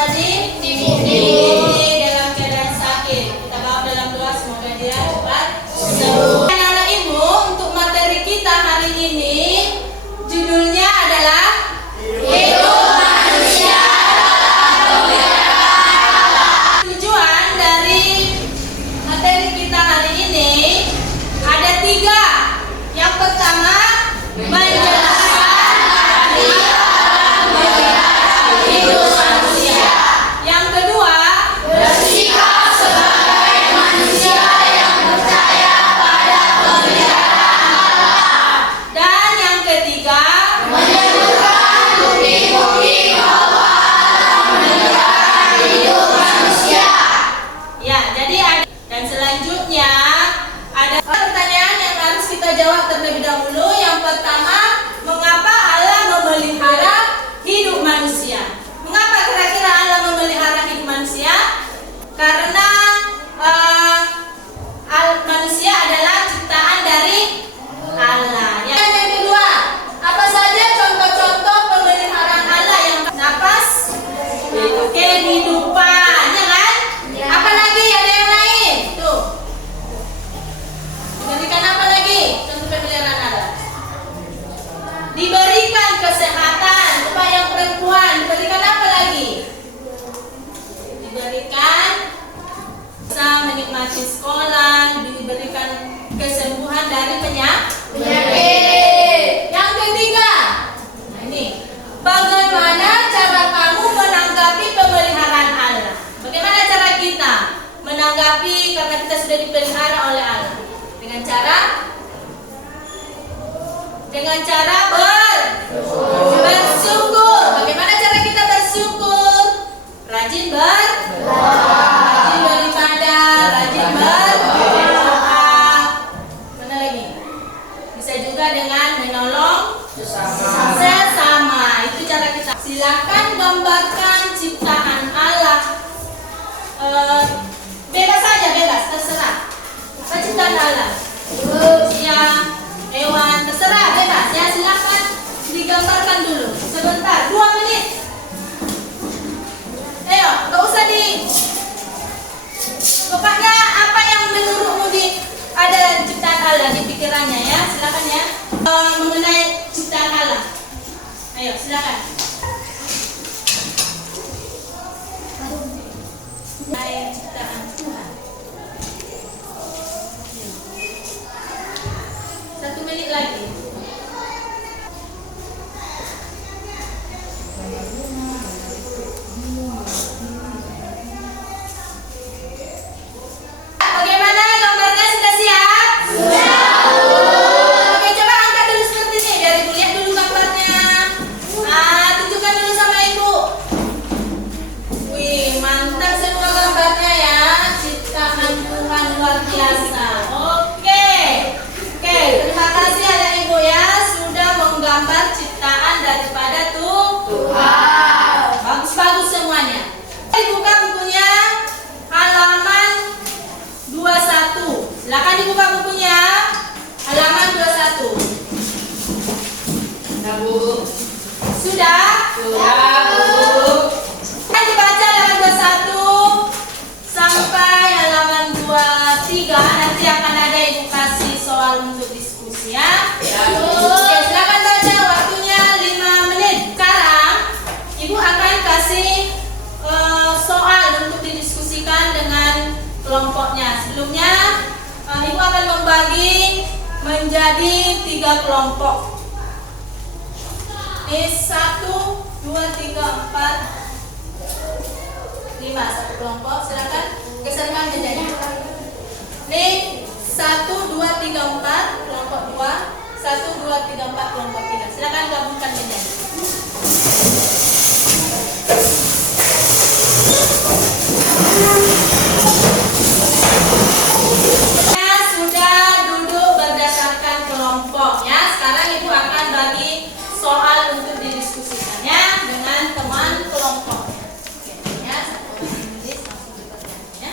tadi? Ini dalam keadaan sakit. Kita bawa dalam doa semoga dia cepat sembuh. Anak-anak ibu, untuk materi kita hari ini judulnya adalah hidup manusia dalam pemeliharaan Allah. Tujuan dari materi kita hari ini ada 3. Yang pertama, menjelaskan arti memelihara hidup manusia. Yang kedua, bersikap sebagai manusia yang percaya pada pemeliharaan Allah. Dan yang ketiga, menyebutkan bukti-bukti bahwa Allah memelihara hidup manusia. Ya, jadi dan selanjutnya ada pertanyaan yang harus kita jawab terlebih dahulu. Yang pertama, mengapa Allah memelihara hidup manusia? Mengapa kira-kira Allah memelihara hidup manusia? Karena manusia adalah ciptaan dari Allah. Yang kedua, apa saja contoh-contoh pemeliharaan Allah yang napas, kehidupan, ya kan? Apa lagi? Ada yang lain? Tuh. Diberikan apa lagi? Contoh pemeliharaan Allah. Diberikan kesehatan. Coba yang perempuan, diberikan apa lagi? Diberikan bisa menikmati sekolah, diberikan kesembuhan dari penyakit. Yang ketiga, nah ini, bagaimana cara kamu menanggapi pemeliharaan Allah? Bagaimana cara kita menanggapi karena kita sudah dipelihara oleh Allah? Dengan cara bersyukur. Bagaimana cara kita bersyukur? Rajin beribadah, rajin berdoa. Mana lagi? Bisa juga dengan menolong sesama. Itu cara kita. Silakan gambarkan ciptaan Allah. Bebas saja, bebas, terserah. Apa ciptaan Allah? Manusia, hewan, terserah, bebas. Ya, silakan digambarkan dulu. Sebentar, 2 menit. Ayo, nggak usah pokoknya apa yang menurutmu ada ciptaan Allah di pikirannya ya, silakan ya. Mengenai ciptaan Allah. Ayo, silakan. Mengenai ciptaan Tuhan. 1 menit lagi. Bagaimana gambarnya, sudah siap? Sudah. Oke, coba angkat dulu seperti ini. Dari ibu lihat dulu gambarnya. Tunjukkan dulu sama ibu. Wih, mantap semua gambarnya ya. Ciptaan Tuhan luar biasa. Oke, terima kasih anak ibu ya sudah menggambar ciptaan daripada Tuhan. Bagus-bagus semuanya. Buka bukunya halaman 21. Silakan dibuka bukunya halaman 21. Sudah, Bu. Sudah, Bu. Dibaca halaman 21 sampai halaman 23. Nanti akan ada ibu kasih soal untuk diskusi ya. Oke, silakan baca, waktunya 5 menit. Sekarang ibu akan kasih soal untuk didiskusikan dengan kelompoknya. Sebelumnya ibu akan membagi menjadi 3 kelompok. 1, 2, 3, 4, 5. 1 kelompok. Silakan geserkan mejanya. Nih, 1, 2, 3, 4 kelompok 2. 1, 2, 3, 4 kelompok 3. Silakan gabungkan mejanya. Sudah duduk berdasarkan kelompok ya. Sekarang ibu akan bagi soal untuk didiskusikannya dengan teman kelompok. Oke, ya, satu orang menulis langsung dikerjakannya.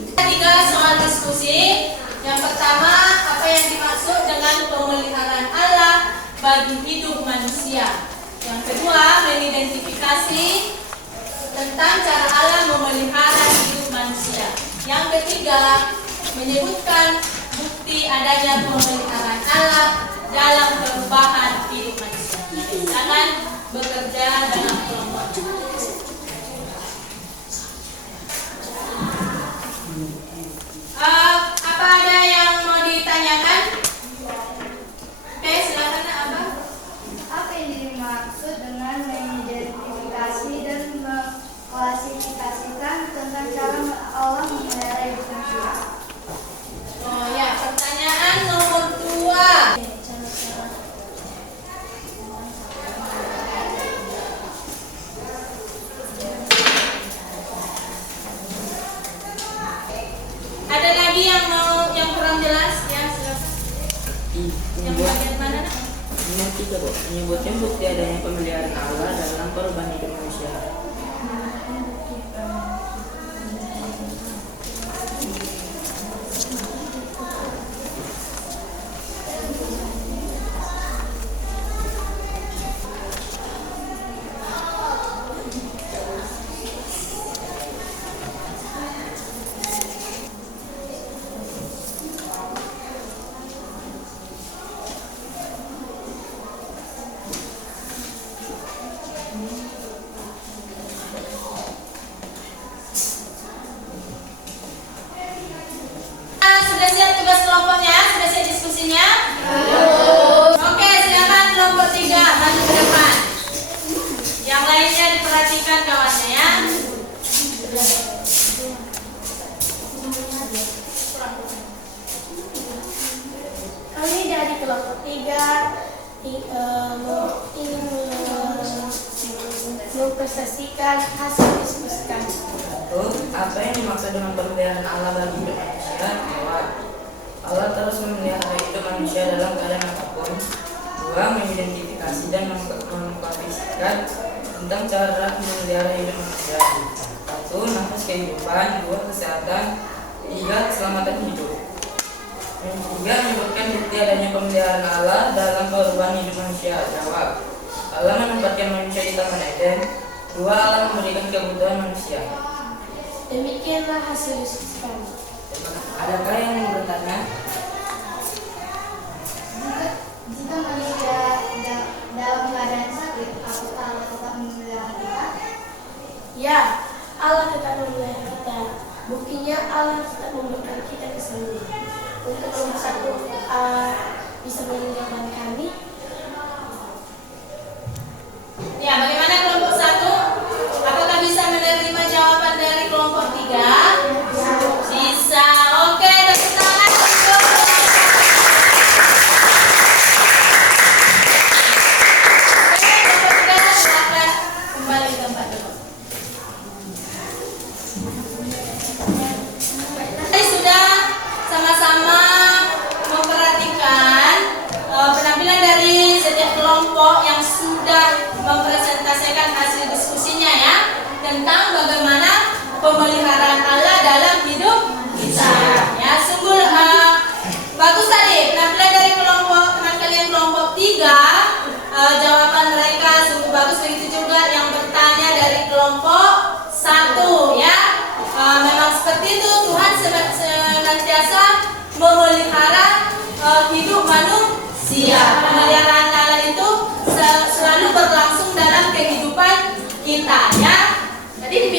Tiga soal diskusi. Yang pertama, apa yang dimaksud dengan pemeliharaan Allah bagi hidup manusia? Yang kedua, mengidentifikasi tentang cara Allah memelihara hidup manusia. Yang ketiga, menyebutkan bukti adanya pemeliharaan Allah dalam perubahan hidup manusia. Silakan bekerja dalam kelompok. Apa ada yang mau ditanyakan? Oke, silakan Abah. Apa yang dimaksud dengan mengidentifikasi dan mengklasifikasikan tentang cara Allah memelihara hidup manusia? Oh ya, pertanyaan nomor 2. Ada lagi yang kurang jelas? Ya, silakan. Yang bagian mana? Yang tiga, Bu. Menyebutkan bukti adanya pemeliharaan Allah dalam perubahan hidup manusia. Sudah siap tugas kelompoknya? Sudah siap diskusinya? Oke, silakan kelompok 3 maju ke depan. Yang lainnya diperhatikan kawannya ya. Kami dari kelompok 3 ingin mempresentasikan hasil diskusi kami. Apa yang dimaksud dengan pemeliharaan Allah bagi hidup manusia? Jawab. Allah terus memelihara hidup manusia dalam keadaan apapun. 2. Mengidentifikasi dan mengklasifikasikan tentang cara memelihara hidup manusia. 1. Nafas kehidupan. 2. Kesehatan. 3. Keselamatan hidup. Yang ketiga, menyebutkan bukti adanya pemeliharaan Allah dalam perubahan hidup manusia. Jawab. Allah menempatkan manusia di Taman Eden. 2. Allah memberikan kebutuhan manusia. Demikianlah hasil diskusi kami. Adakah yang ingin bertanya? Jika manusia dalam keadaan sakit, apakah Allah tetap memelihara kita? Ya, Allah tetap memelihara kita. Buktinya Allah tetap memberikan kita kesembuhan. Untuk nomor 1 bisa meninggalkan kami. Ya, bagaimana kelompok 1? Apakah bisa menerima jawaban dari kelompok 3? Bisa. Oke, tepuk tangan untuk. Oke, kelompok 3 silakan kembali ke tempat duduk. Tadi sudah sama-sama memperhatikan penampilan dari setiap kelompok yang sudah mempresentasikan hasil diskusinya ya, tentang bagaimana pemeliharaan Allah dalam hidup kita. Ya, sungguh bagus tadi penampilan dari teman kalian kelompok 3. Jawaban mereka sungguh bagus, begitu juga yang bertanya dari kelompok 1 ya. Memang seperti itu, Tuhan senantiasa memelihara hidup manusia. Pemeliharaan Allah itu selalu berlangsung dalam kehidupan kita ya. Jadi di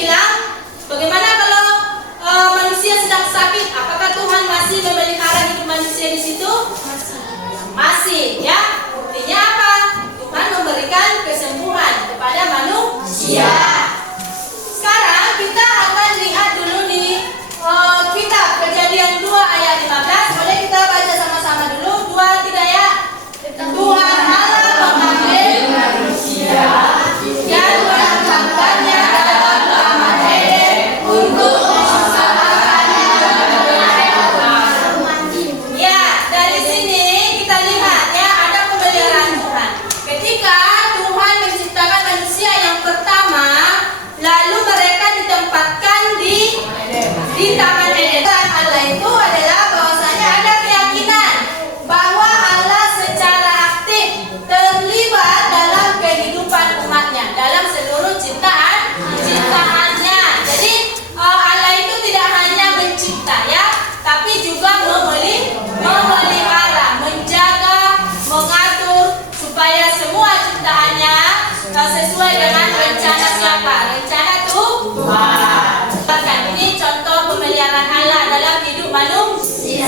dalam hidup manusia.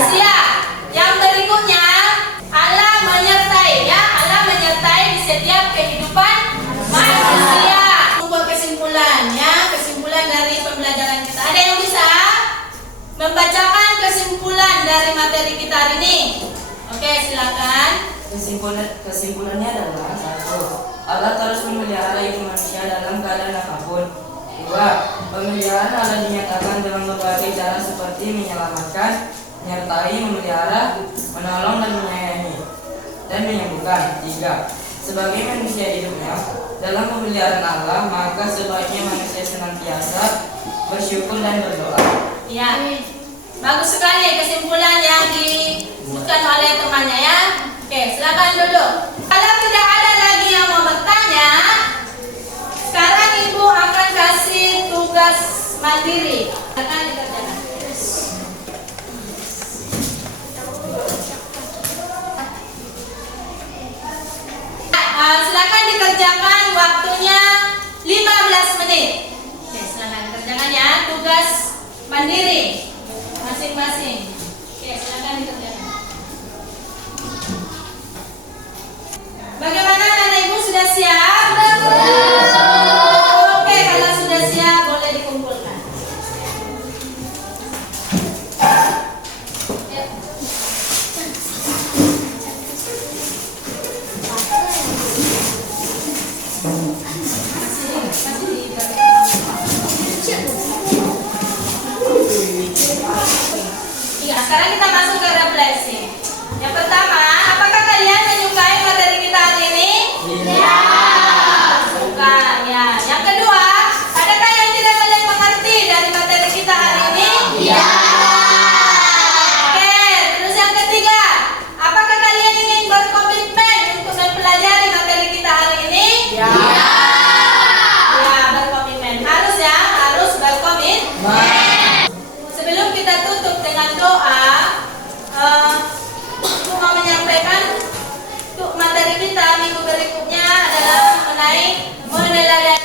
Yang berikutnya, Allah menyertai ya, Allah menyertai di setiap kehidupan manusia. Membuat kesimpulan ya, kesimpulan dari pembelajaran kita. Ada yang bisa membacakan kesimpulan dari materi kita hari ini? Oke, silakan. Kesimpulannya adalah: 1. Allah terus memelihara hidup manusia dalam keadaan apapun. 2. Pemeliharaan Allah dinyatakan dengan berbagai cara seperti menyelamatkan, menyertai, memelihara, menolong dan menyayangi, dan menyembuhkan. 3. Sebagai manusia hidupnya dalam pemeliharaan Allah, maka sebaiknya manusia senantiasa bersyukur dan berdoa. Ya, bagus sekali kesimpulan yang disebutkan oleh temannya ya. Oke, silakan duduk. Kalau tidak ada lagi yang mau bertanya, sekarang Ibu akan kasih tugas mandiri. Silakan dikerjakan. Silakan dikerjakan, waktunya 15 menit. Oke, silakan dikerjakan ya, tugas mandiri masing-masing. Oke, silakan dikerjakan. Bagaimana anak ibu, sudah siap? Oke, kalau sudah siap boleh dikumpulkan. Ya. Iya, sekarang kita masuk ke refleksi. Yang pertama, apakah kalian menyukai materi kita hari ini? Iya. Suka, ya. Yang kedua, adakah yang tidak kalian mengerti dari materi kita hari ini? Iya. Oke, terus yang ketiga, apakah kalian ingin berkomitmen untuk mempelajari materi kita hari ini? Iya. Ya, berkomitmen. Harus ya, harus berkomitmen. Sebelum kita tutup dengan doa, Ibu mau menyampaikan untuk materi kita minggu berikutnya adalah mengenai meneladani